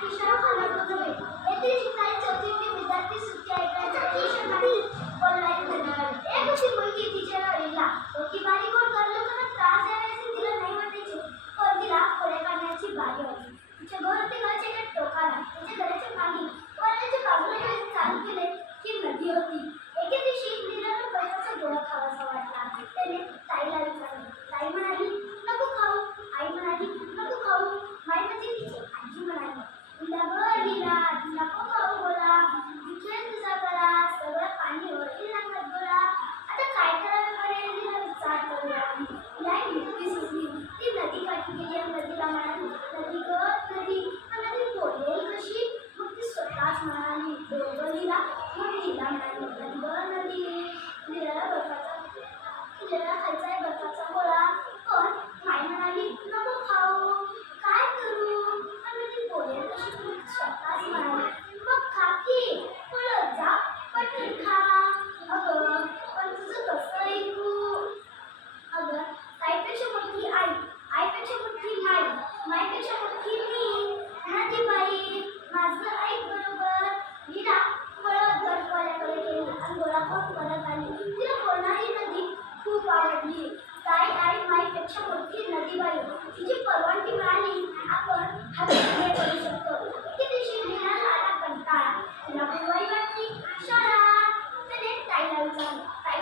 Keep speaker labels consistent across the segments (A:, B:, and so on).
A: কিসারা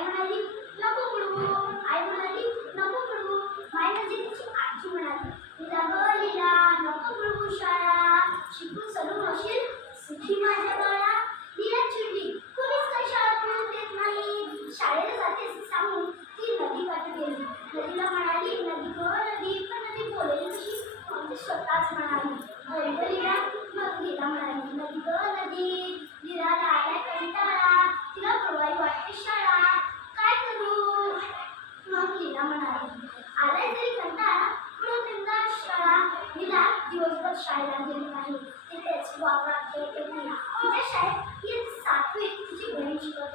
A: আগ্রহী নজরত শাহের আঞ্জলি বাহিনী লিখেছিল অপরাধ এবং সাহেব এর সাথে কিছু বহিষ্কৃত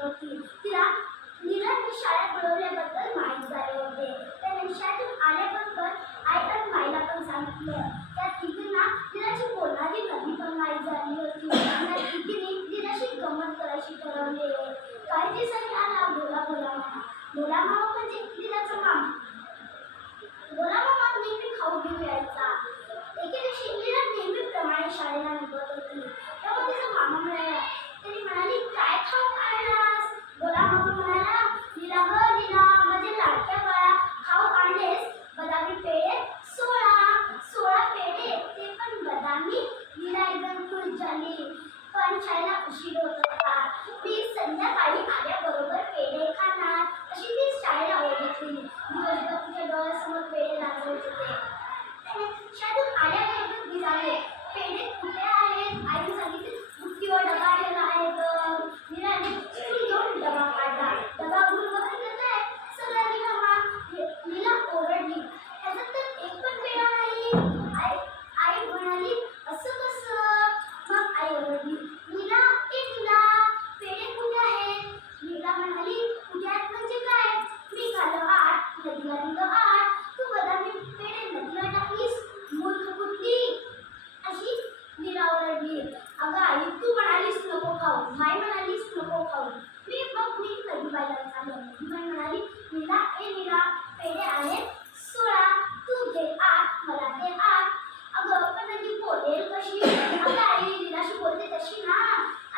A: कधी बोलेल कशी आता आई लीलाशी बोलते तशी ना.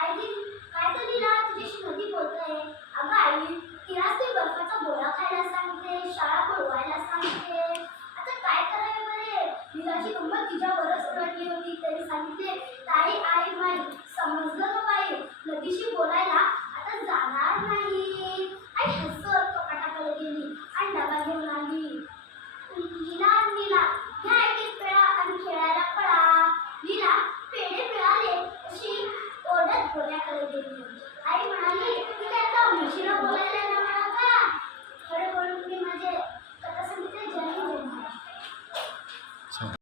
A: आई ती काय तर लीला तुझ्याशी नदी बोलते अगं आई तिलाच ते बर्फाचा गोळा खायला सांगते शाळा बोलवायला सांगते.